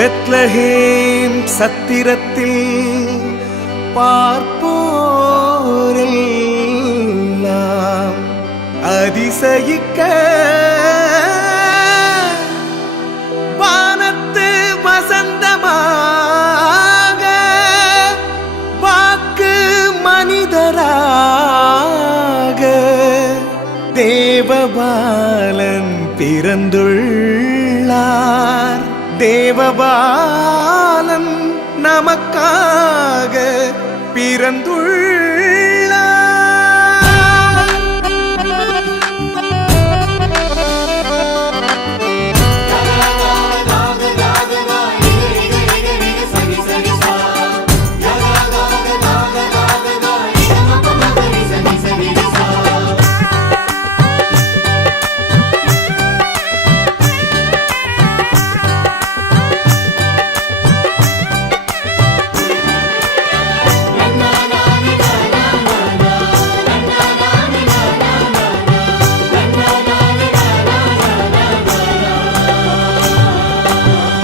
Bethlehem சத்திரத்தில் பார்ப்போரெல்லாம் அதிசயிக்க வானத்து வசந்தமாக வாக்கு மனிதராக தேவபாலன் பிறந்துள்ளார். தேவபாலன் நமக்காக பிறந்துள்ளார்.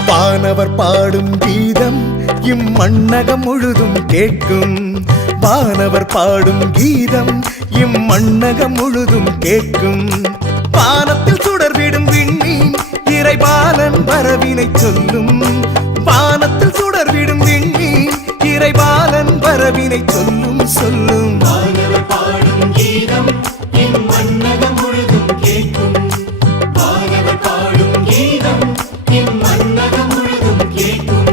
வானவர் பாடும் கீதம் இம்மண்ணகம் முழுதும் கேட்கும். வானவர் பாடும் கீதம் இம்மண்ணகம் முழுதும் கேட்கும். வானத்தில் சுடர்விடும் விண்மீன் இறைபாலன் வரவினை சொல்லும். வானத்தில் சுடர்விடும் விண்மீன் இறைபாலன் வரவினை சொல்லும் சொல்லும். வானவர் பாடும் கீதம் இம்மண்ணகம் முழுதும் கேட்கும். வானவர் பாடும் கீதம் இம்மண்ணகம் முழுதும் கேட்கும்.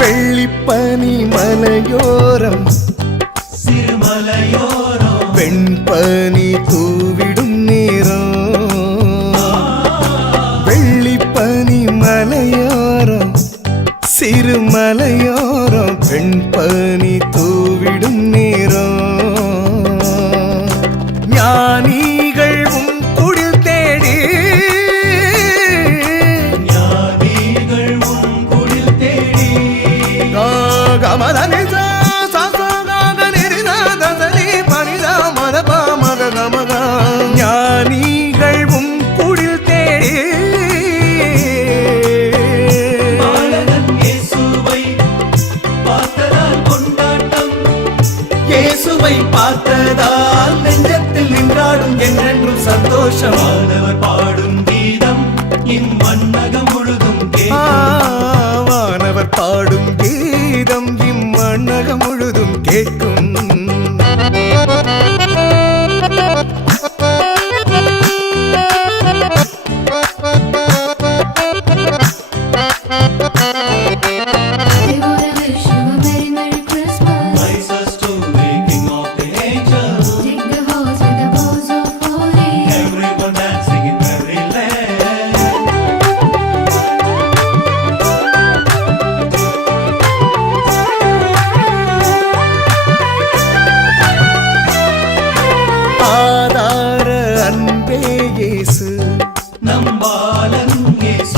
வெள்ளிப்பனி மலையோரம் சிறுமலையோரம் வெண்பனி தூவிடும் நேரம். வெள்ளிப்பனி மலையோரம் சிறுமலையோரம் வெண்பனி தூவிடும் நேரம். ஞானிகள் உன் குடில் தேடி ஞானிகள் உம் குடில் தேடி இயேசுவை பார்த்ததால் கொண்டாட்டம். இயேசுவை பார்த்ததால் நெஞ்சத்தில் நின்றாடும் என்றென்றும் சந்தோஷம். வானவர் பாடும் கீதம் இம்மண்ணகம் முழுதும் கேட்கும். வானவர் பாடும் கீதம் இம்மண்ணகம் முழுதும் கேட்கும்.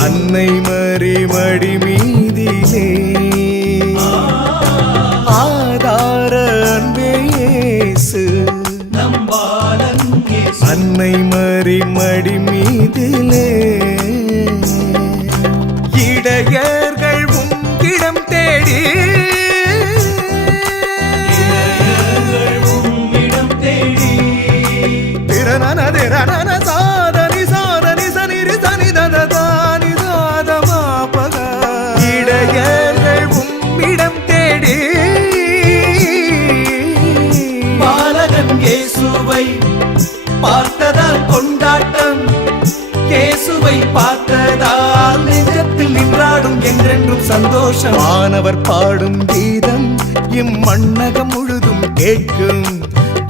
அன்னை மரி மடி மீதிலே ஆதார அன்பே இயேசு. அன்னை மரி மடி மீதிலே இடையர்கள் உங்கிடம் தேடி திறனன திறனன சாதனி சாதனி சனிரி சனி தததானி சாதமாபக இடையர்கள் உம்மிடம் தேடி பாலகன் இயேசுவை பார்த்ததால் கொண்டாட்டம். இயேசுவை பார்த்ததால் நெஞ்சத்தில் நின்றாடும் என்றென்றும் சந்தோஷம். வானவர் பாடும் கீதம் இம்மண்ணகம் முழுதும் கேட்கும்.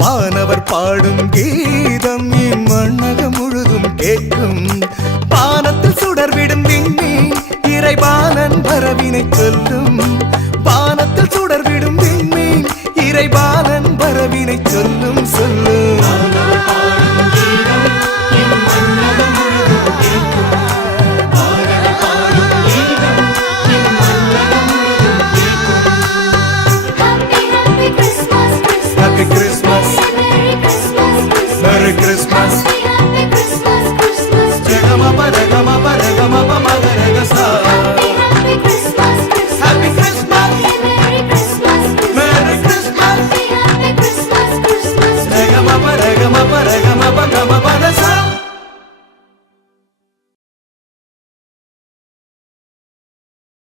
வானவர் பாடும் கீதம் இம்மண்ணகம் முழுதும் கேட்கும். வானத்தில் சுடர்விடும் விண் இறைபாலன் வரவினை சொல்லும் வானத்தில் சுடர்விடும் விண்மீன் இறைபாலன் வரவினை சொல்லும்